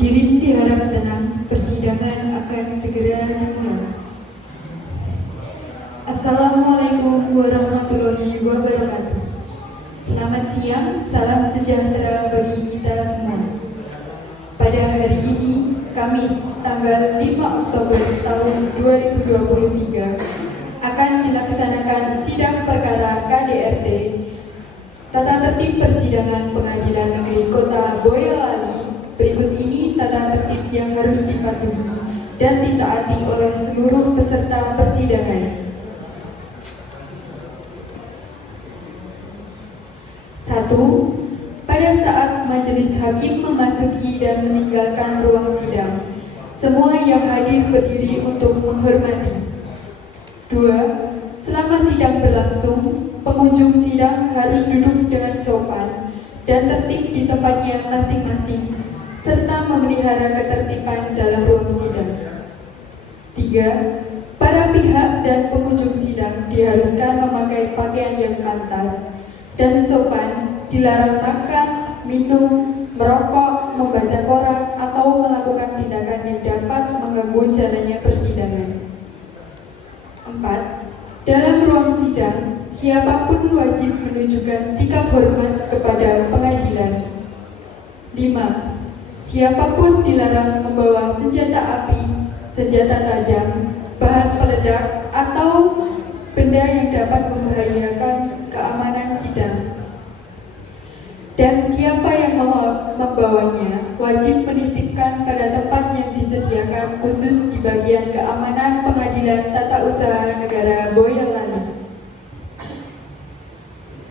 Hadirin diharap tenang, persidangan akan segera dimulai. Assalamualaikum warahmatullahi wabarakatuh. Selamat siang, salam sejahtera bagi kita semua. Pada hari ini, Kamis tanggal 5 Oktober tahun 2023, akan dilaksanakan sidang perkara KDRT Tata Tertib Persidangan Pengadilan Negeri Kota Boyolali. Berikut ini tata tertib yang harus dipatuhi dan ditaati oleh seluruh peserta persidangan. 1. Pada saat majelis hakim memasuki dan meninggalkan ruang sidang, semua yang hadir berdiri untuk menghormati. 2. Selama sidang berlangsung, pengunjung sidang harus duduk dengan sopan dan tertib di tempatnya masing-masing, serta memelihara ketertiban dalam ruang sidang. 3. Para pihak dan pengunjung sidang diharuskan memakai pakaian yang pantas dan sopan, dilarang makan, minum, merokok, membaca koran, atau melakukan tindakan yang dapat mengganggu jalannya persidangan. 4. Dalam ruang sidang, siapapun wajib menunjukkan sikap hormat kepada pengadilan. 5. Siapapun dilarang membawa senjata api, senjata tajam, bahan peledak, atau benda yang dapat membahayakan keamanan sidang. Dan siapa yang membawanya wajib menitipkan pada tempat yang disediakan khusus di bagian keamanan Pengadilan Tata Usaha Negara Boyolali.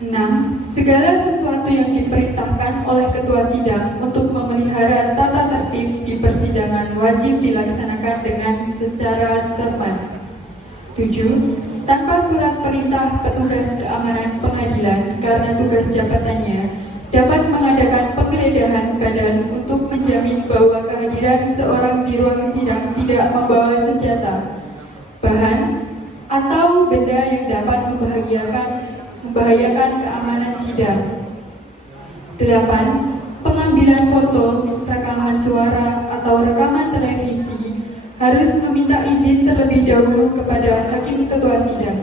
6. Segala sesuatu yang diperintahkan oleh ketua sidang untuk memelihara tata tertib di persidangan wajib dilaksanakan dengan secara cermat. 7. Tanpa surat perintah petugas keamanan pengadilan karena tugas jabatannya, dapat mengadakan penggeledahan badan untuk menjamin bahwa kehadiran seorang di ruang sidang tidak membawa senjata, bahan, atau benda yang dapat membahayakan keamanan sidang. 8. Pengambilan foto, rekaman suara, atau rekaman televisi harus meminta izin terlebih dahulu kepada hakim ketua sidang.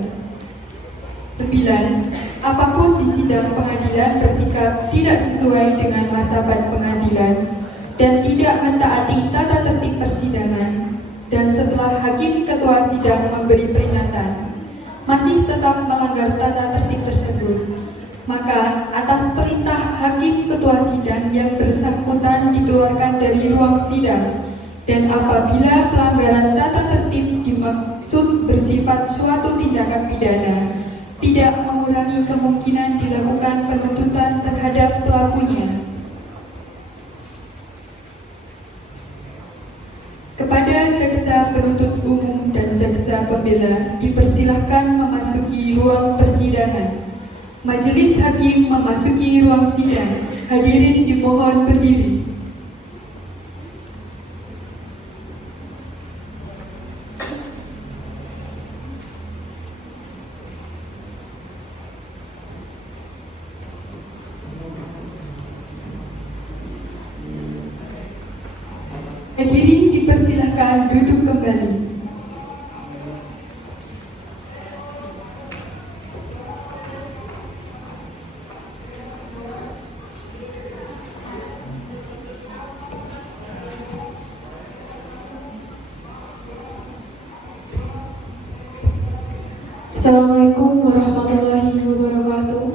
9. Apapun di sidang pengadilan bersikap tidak sesuai dengan martabat pengadilan dan tidak mentaati tata tertib persidangan, dan setelah hakim ketua sidang memberi peringatan, masih tetap melanggar tata tertib tersebut, maka atas perintah hakim ketua sidang yang bersangkutan dikeluarkan dari ruang sidang, dan apabila pelanggaran tata tertib dimaksud bersifat suatu tindakan pidana, tidak mengurangi kemungkinan dilakukan penuntutan terhadap pelakunya. Kepada jaksa penuntut umum dan jaksa pembela dipersilahkan memasuki ruang persidangan. Majelis hakim memasuki ruang sidang. Hadirin dimohon berdiri. Hadirin dipersilahkan duduk kembali. Assalamualaikum warahmatullahi wabarakatuh.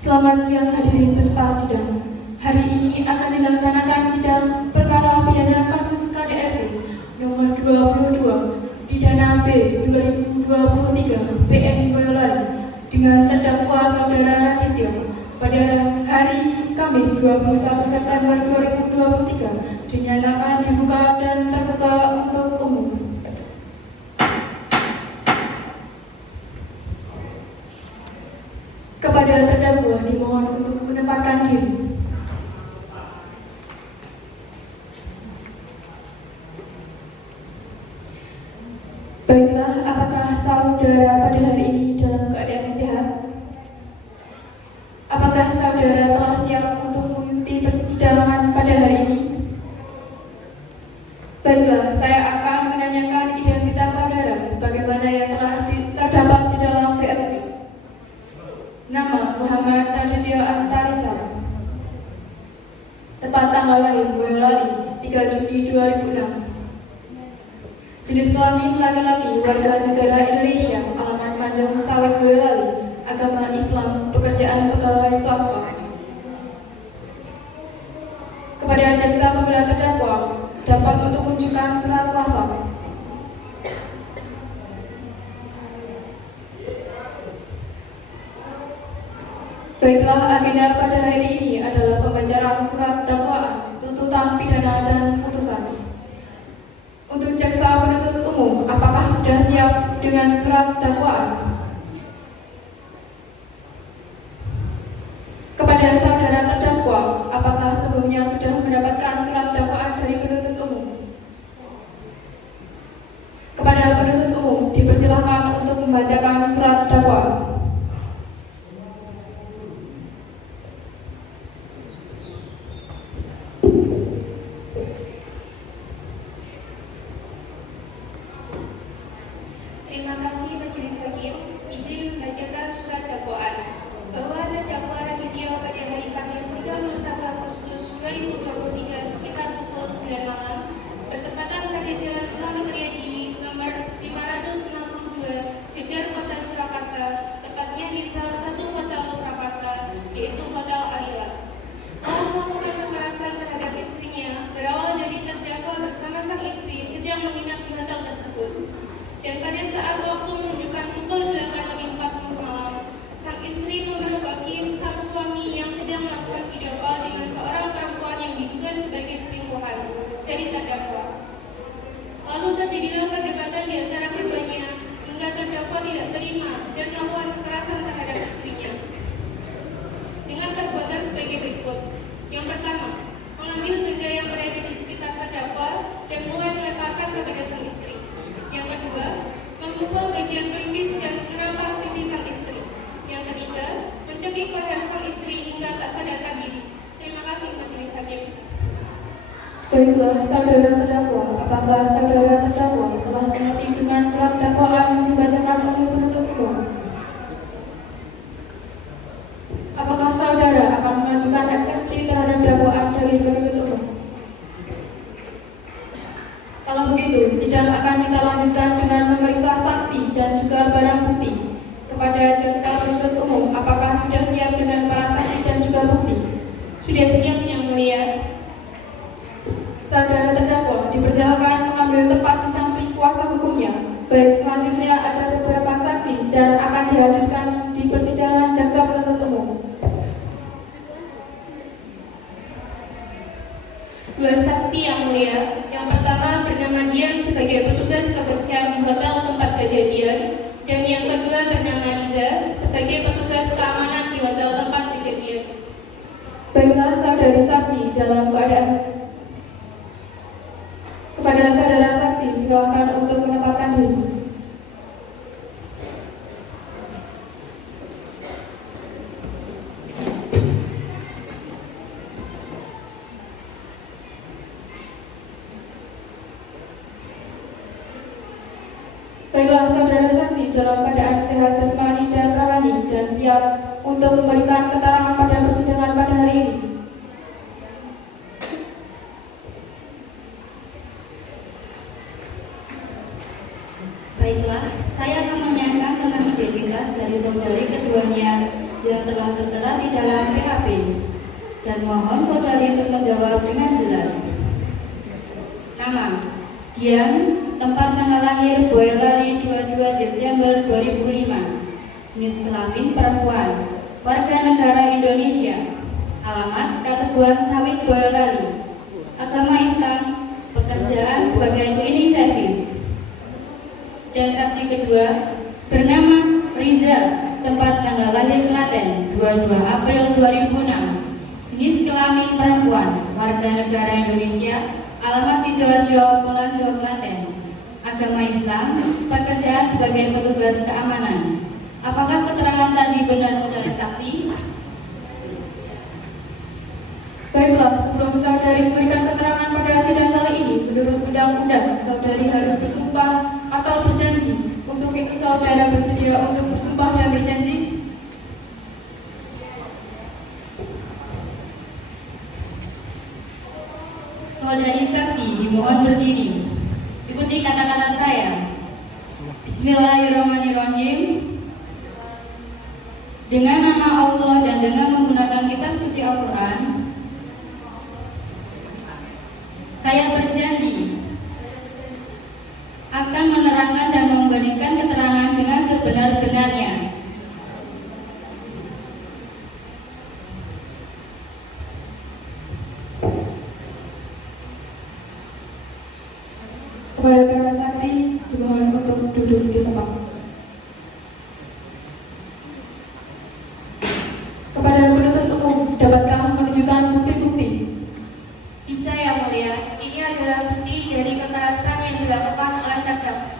Selamat siang hadirin peserta sidang. Hari ini akan dilaksanakan sidang perkara pidana kasus KDRT nomor 22 pidana B 2023 PM Boyolali dengan terdakwa saudara Radityo pada hari Kamis 21 September 2023 dinyatakan dibuka dan terbuka untuk umum. Kepada terdakwa dimohon untuk menempatkan diri. Baiklah, apakah saudara pada hari ini dalam keadaan sehat? Apakah saudara telah siap untuk mengikuti persidangan pada hari ini? Juli 2006. Jenis kelamin laki-laki, warga negara Indonesia, alamat Panjang Sawit Boyolali, agama Islam, pekerjaan pegawai swasta. Kepada jaksa pembela terdakwa, dapat untuk menunjukkan surat kuasa. Baiklah, agenda pada hari ini adalah pembacaan surat dakwaan, tuntutan pidana dan putusan. Untuk jaksa penuntut umum, apakah sudah siap dengan surat dakwaan? Kepada saudara terdakwa, apakah sebelumnya sudah mendapatkan surat dakwaan dari penuntut umum? Kepada penuntut umum, dipersilakan untuk membacakan surat dakwaan. Terima kasih Majelis Hakim. Izin membacakan surat dakwaan. Bahwa terdakwa Raditya pada hari Kamis 31 Agustus 2023 sekitar pukul 9 malam bertepatan pada Jalan Slamet Riyadi nomor 562 Jejer Kota Surakarta, tepatnya di salah satu hotel Surakarta, yaitu Hotel Alila. Telah melakukan kekerasan terhadap istrinya berawal dari terdakwa bersama sang istri sedang menginap di hotel tersebut. Dan pada saat waktu menunjukkan pukul 8:40 malam, sang istri memergoki sang suami yang sedang melakukan video call dengan seorang perempuan yang diduga sebagai selingkuhan dari terdakwa. Lalu terjadilah perdebatan di antara keduanya hingga terdakwa tidak terima dan melakukan kekerasan terhadap istrinya dengan perbuatan sebagai berikut. Yang pertama, mengambil benda yang berada di sekitar terdakwa dan mulai melemparkan kepada sang istri. Yang kedua, memukul bagian pelipis dan menampar pipi sang istri. Yang ketiga, mencekik leher sang istri hingga tak sadarkan diri. Terima kasih Majelis Hakim. Baiklah, saudara terdakwa, apakah saudara terdakwa telah mengerti dengan surat dakwaan yang dibacakan oleh penuntut umum? Apakah saudara akan mengajukan eksepsi terhadap dakwaan dari penuntut umum? Kalau begitu, sidang akan kita lanjutkan dengan memeriksa saksi dan juga barang bukti. Kepada jaksa penuntut umum, apakah sudah siap dengan para saksi dan juga bukti? Sudah siap Yang Mulia. Saudara terdakwa dipersilakan mengambil tempat di samping kuasa hukumnya. Baik, selanjutnya ada beberapa saksi dan akan dihadirkan di persidangan jaksa penuntut umum. Dua saksi Yang Mulia. Yang pertama bernama Dian sebagai petugas kebersihan di hotel tempat kejadian, dan yang kedua bernama Liza sebagai petugas keamanan di hotel tempat kejadian. Baiklah, saudari saksi dalam keadaan. Kepada saudara saksi, silakan untuk menempatkan diri. Baiklah, saudara saksi dalam keadaan sehat jasmani dan rohani dan siap untuk memberikan keterangan pada persidangan pada hari ini. Baiklah, saya akan menanyakan tentang identitas dari saudari keduanya yang telah tertera di dalam PAP, dan mohon saudari untuk menjawab dengan jelas. Nama: Dian, tempat tanggal lahir Boyolali 22 Desember 2005, jenis kelamin perempuan, warga negara Indonesia, alamat Katubuan Sawit Boyolali, agama Islam, pekerjaan sebagai cleaning service. Dan saksi kedua bernama Riza, tempat tanggal lahir Klaten 22 April 2006, jenis kelamin perempuan, warga negara Indonesia, alamat Sidoarjo, Polanjo, Klaten, agama Islam, pekerjaan sebagai petugas keamanan. Apakah keterangan tadi benar saudari saksi? Baiklah, sebelum saudari memberikan keterangan pada sidang kali ini, menurut undang-undang, saudari harus bersumpah atau berjanji. Untuk itu, saudara bersedia untuk bersumpah dan berjanji? Saudari saksi Mohon berdiri. Ikuti kata-kata saya. Bismillahirrahmanirrahim. Dengan nama Allah dan dengan menggunakan kitab suci Al-Quran, saya berjanji akan menerangkan dan memberikan keterangan dengan sebenar-benarnya. Kepada para saksi dimohon untuk duduk di tempat. Kepada penuntut umum, dapatkah menunjukkan bukti-bukti? Bisa yang mulia, ini adalah bukti dari kekerasan yang dilakukan oleh terdakwa.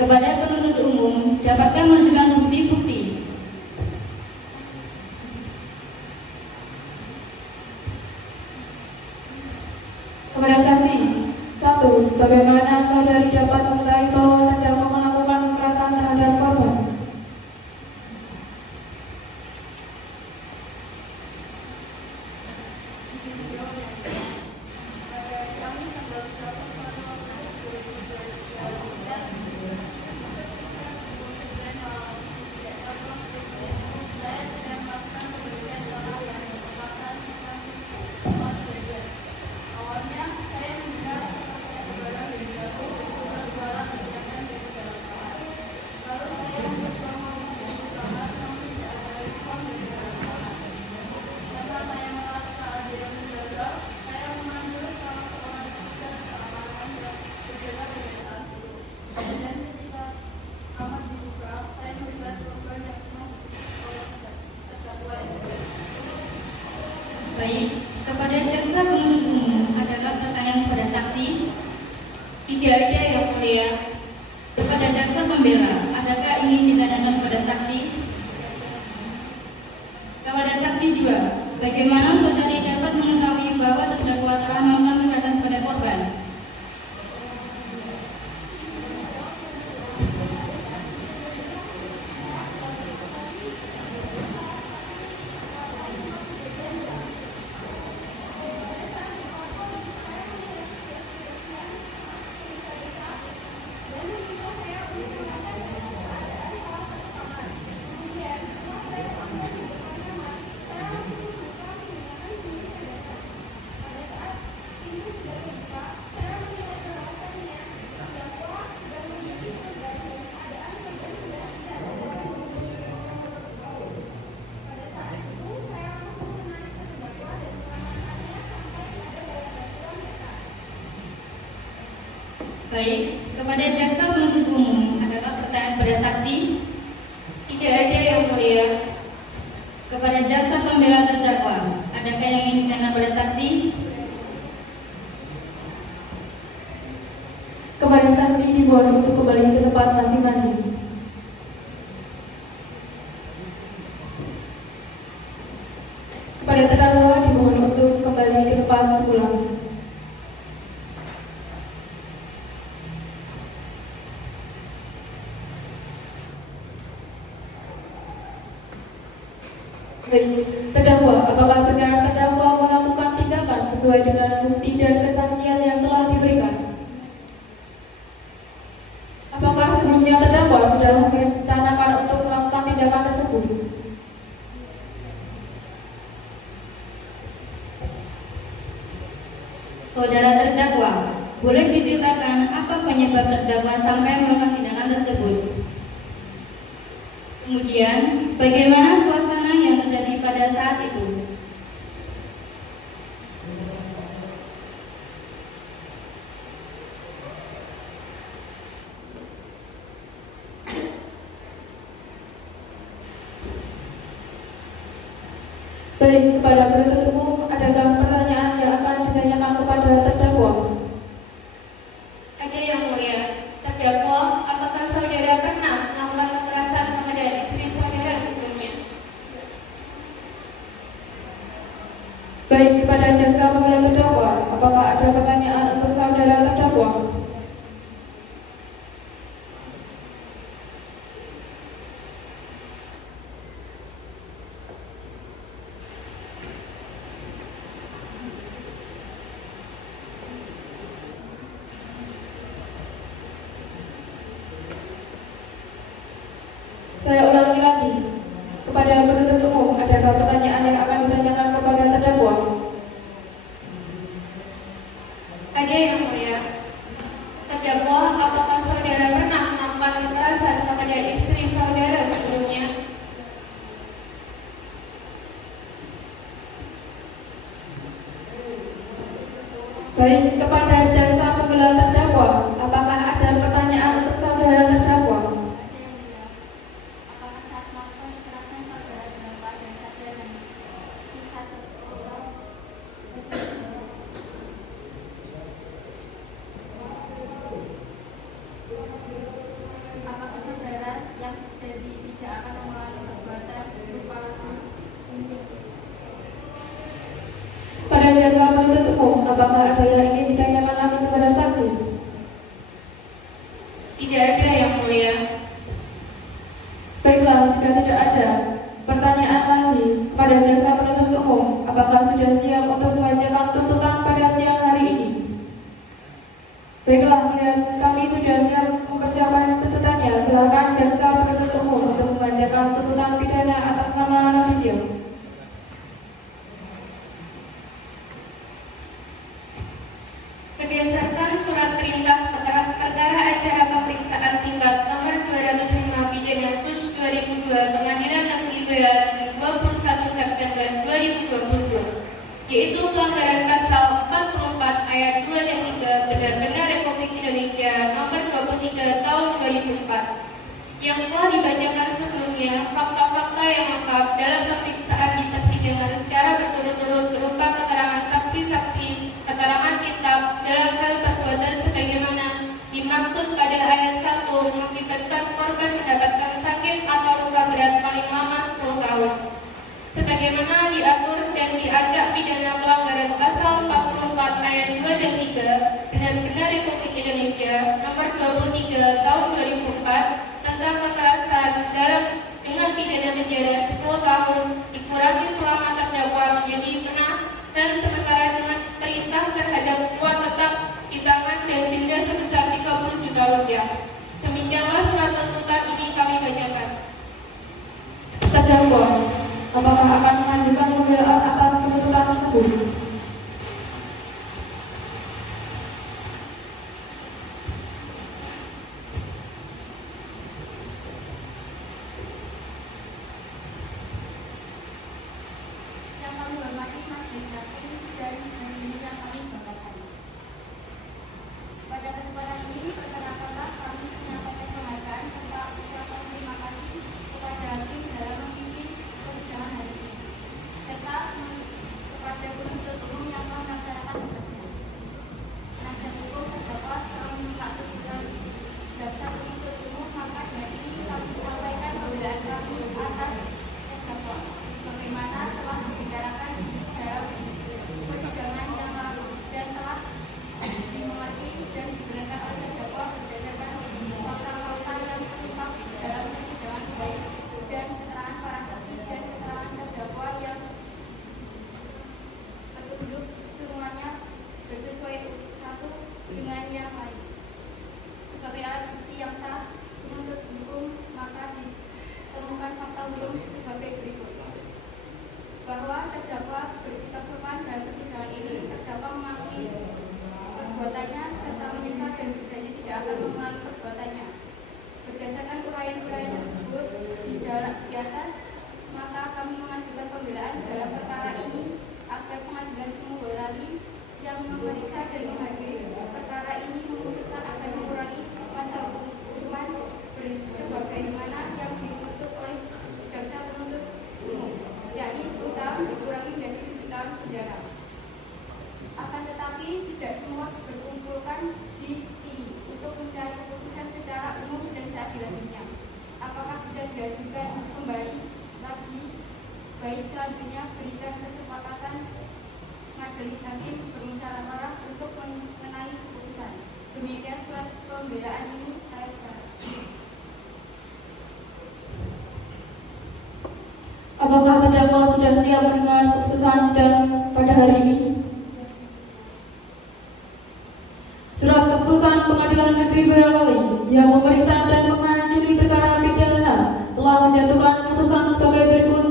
Kepada penuntut umum, dapatkah menunjukkan bukti-bukti? Kepada saksi, 1. Bagaimana saudari dapat mengetahui bahwa terdakwa melakukan kekerasan terhadap korban? Baik, kepada jaksa penuntut umum, adakah pertanyaan kepada saksi? Tidak ada yang mulia. Kepada jaksa pembela, adakah ingin ditanyakan kepada saksi? Kepada saksi 2, bagaimana saudari dapat mengetahui bahwa terdakwa telah melakukan kekerasan kepada korban? Baik, kepada jaksa penuntut umum, adakah pertanyaan pada saksi? Tidak ada yang mulia. Kepada jaksa pembela terdakwa, adakah yang ingin ditanyakan pada saksi? Kepada saksi dimohon untuk kembali ke tempat masing-masing. Kepada terdakwa dimohon untuk kembali ke tempat semula. Baik, terdakwa, apakah benar terdakwa melakukan tindakan sesuai dengan bukti dan kesaksian yang telah diberikan? Apakah sebelumnya terdakwa sudah merencanakan untuk melakukan tindakan tersebut? Saudara terdakwa, boleh diceritakan apa penyebab terdakwa sampai melakukan tindakan tersebut? Kemudian, bagaimana suasana yang terjadi pada saat itu? Baik, kepada penuntut umum, adakah pertanyaan yang akan ditanyakan kepada terdakwa? Ada yang mulia. Terdakwa, apakah saudara pernah melakukan kekerasan kepada istri saudara sebelumnya? Baik, kepada jaksa pembela terdakwa, apakah ada pertanyaan untuk saudara terdakwa? kepada penuntut umum, adakah pertanyaan yang akan ditanyakan kepada terdakwa? Ada yang mulia. Terdakwa, apakah saudara pernah melakukan kekerasan kepada istri saudara sebelumnya? Baik, kepada jaksa pembela terdakwa, apakah ada pertanyaan untuk saudara terdakwa? Pada jaksa penuntut umum, apakah ada yang ingin ditanyakan lagi kepada saksi? Tidak ada yang mulia. Baiklah, jika tidak ada pertanyaan lagi kepada jaksa penuntut umum, apakah sudah siap untuk membacakan tuntutan pada siang hari ini? Baiklah, melihat kami sudah siap mempersiapkan tuntutannya, silakan jaksa penuntut umum untuk membacakan tuntutan pidana atas nama Nofitio. Berdasarkan surat perintah perkara acara pemeriksaan singkat nomor 205 pidana sus 2002 Pengadilan Negeri Boyolali 21 September 2022, yaitu pelanggaran pasal 44 ayat 2 dan 3 Benar-benar Republik Indonesia nomor 23 tahun 2004 yang telah dibacakan sebelumnya. Fakta-fakta yang lengkap dalam pemeriksaan di persidangan secara berturut-turut berupa keterangan saksi-saksi, keterangan kitab dalam hal perbuatan sebagaimana dimaksud pada ayat 1 mengakibatkan korban mendapatkan sakit atau luka berat paling lama 10 tahun. Sebagaimana diatur dan diajak pidana pelanggaran pasal 44 ayat 2 dan 3 Benar-benar Republik Indonesia nomor 23 tahun 2004 tentang kekerasan dengan pidana penjara 10 tahun dikurangi selama terdakwa menjadi penah dan sementara dengan perintah terhadap buat tetap di tangan dan denda sebesar 30 juta rupiah. Demikianlah surat tuntutan ini kami bacakan. Terdakwa, apakah akan mengajukan pembelaan atas penuntutan tersebut? Yang kami hormati Majelis Hakim dan hadirin yang kami banggakan. Pada kesempatan ini, perkenalkanlah kami menyampaikan penghargaan serta ucapan terima kasih kepada hakim dalam memimpin persidangan hari ini, serta kepada penuntut umum yang telah melaksanakan tugasnya. Penasihat hukum terdakwa telah meminta tuntutan jaksa penuntut umum, maka dari ini kami sampaikan pembelaan kami atas terdakwa, sebagaimana telah dibicarakan dalam persidangan yang lalu dan telah dimengerti dan digunakan oleh terdakwa berdasarkan fakta-fakta yang terungkap dalam persidangan baik dan keterangan para saksi dan keterangan terdakwa yang tersebut semuanya bersesuai satu dengan yang lain. Sebagai alat bukti yang sah menuntut hukum, maka ditemukan fakta hukum sebagai berikut: bahwa terdakwa bersikap sopan dalam persidangan ini. Terdakwa mengakui perbuatannya serta menyesal dan berjanji tidak akan mengulangi perbuatannya. Berdasarkan uraian-uraian tersebut di atas, maka kami mengajukan pembelaan dalam perkara ini agar Pengadilan Semu Boyolali yang memeriksa dan menghadiri perkara ini memutuskan agar mengurangi masa hukuman sebagaimana yang dituntut oleh jaksa penuntut umum, yakni 10 tahun dikurangi menjadi 7 tahun penjara. Akan tetapi tidak semua berkumpulkan di sini untuk mencari keputusan secara umum dan seadil-adilnya. Apakah bisa diajukan kembali lagi, baik selanjutnya berikan kesepakatan majelis hakim bermusyawarah untuk mengenai keputusan. Demikian surat pembelaan ini saya serahkan. Apakah terdakwa sudah siap mendengar keputusan sidang pada hari ini? Surat keputusan Pengadilan Negeri Boyolali yang memeriksa dan mengadili perkara pidana telah menjatuhkan putusan sebagai berikut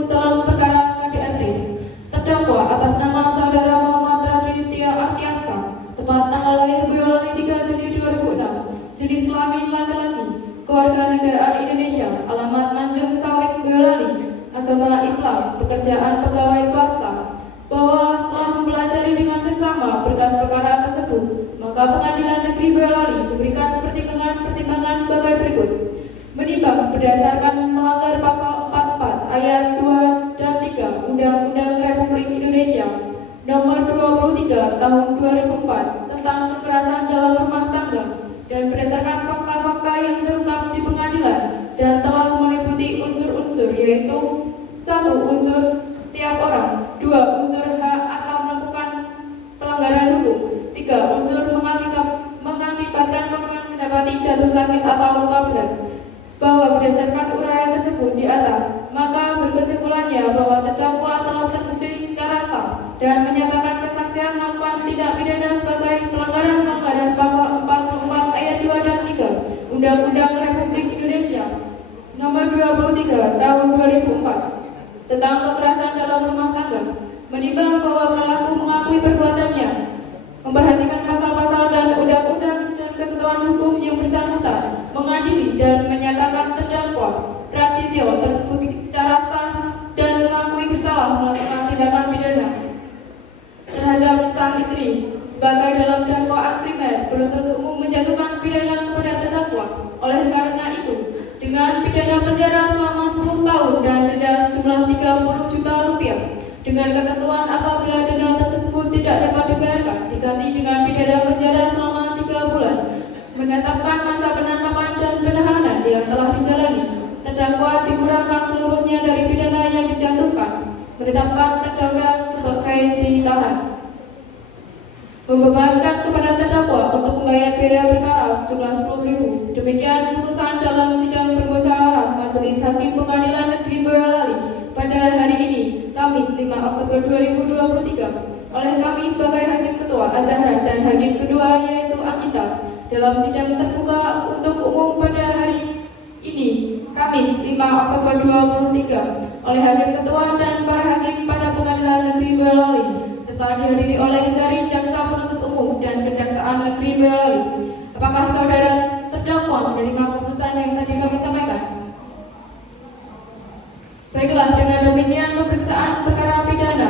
berkas perkara tersebut, maka Pengadilan Negeri Boyolali memberikan pertimbangan sebagai berikut. Menimbang berdasarkan melanggar pasal 44 ayat 2 dan 3 Undang-Undang Republik Indonesia Nomor 23 Tahun 2004 tentang kekerasan dalam rumah tangga, dan berdasarkan fakta-fakta yang terungkap di pengadilan dan telah meliputi unsur-unsur yaitu 1. Unsur setiap orang, 2. Unsur hak atau melakukan pelanggaran hukum, 3. Unsur mengakibatkan korban mendapati jatuh sakit atau luka berat. Bahwa berdasarkan uraian tersebut di atas, maka berkesimpulannya bahwa terdakwa telah terbukti secara sah dan menyatakan kesaksian melakukan tindak pidana sebagai pelanggaran pasal 44 ayat 2 dan 3 Undang-Undang Republik Indonesia Nomor 23 Tahun 2004 tentang kekerasan dalam rumah tangga. Menimbang bahwa pelaku mengakui perbuatannya, memperhatikan pasal-pasal dan undang-undang dan ketentuan hukum yang bersangkutan, mengadili dan menyatakan terdakwa Pradityo terbukti secara sah dan mengakui bersalah melakukan tindakan pidana terhadap sang istri. Sebagai dalam dakwaan primer, penuntut umum menjatuhkan pidana kepada terdakwa. Oleh karena itu, dengan pidana penjara selama 10 tahun dan denda sejumlah 30 juta rupiah, dengan ketentuan apabila denda tersebut tidak dapat dibayarkan, diganti dengan pidana penjara selama 3 bulan. Menetapkan masa penangkapan dan penahanan yang telah dijalani, terdakwa dikurangkan seluruhnya dari pidana yang dijatuhkan. Menetapkan terdakwa sebagai ditahan. Membebankan kepada terdakwa untuk membayar biaya perkara sejumlah 10.000. Demikian putusan dalam sidang bermusyawarah Majelis Hakim Pengadilan Negeri Boyolali pada hari ini, Kamis 5 Oktober 2023, oleh kami sebagai Hakim Ketua Azahra dan Hakim Kedua yaitu Akita, dalam sidang terbuka untuk umum pada hari ini, Kamis 5 Oktober 2023, oleh Hakim Ketua dan para Hakim pada Pengadilan Negeri Boyolali, serta dihadiri oleh dari Jaksa Penuntut Umum dan Kejaksaan Negeri Boyolali. Apakah saudara terdakwa menerima keputusan yang tadi kami sampaikan? Baiklah, dengan demikian pemeriksaan perkara pidana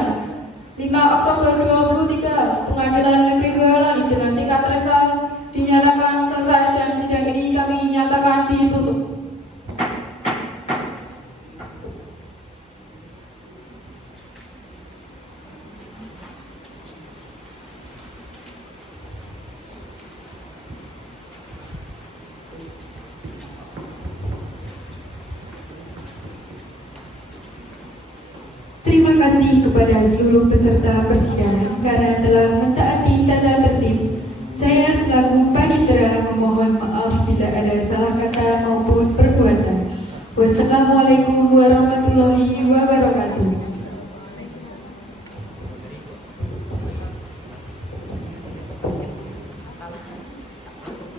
5 Oktober 2023 Pengadilan Negeri Boyolali dengan tingkat resal dinyatakan selesai dan sidang ini kami nyatakan ditutup. Terima kasih kepada seluruh peserta persidangan karena telah mentaati tata tertib. Saya selaku panitera memohon maaf bila ada salah kata maupun perbuatan. Wassalamualaikum warahmatullahi wabarakatuh.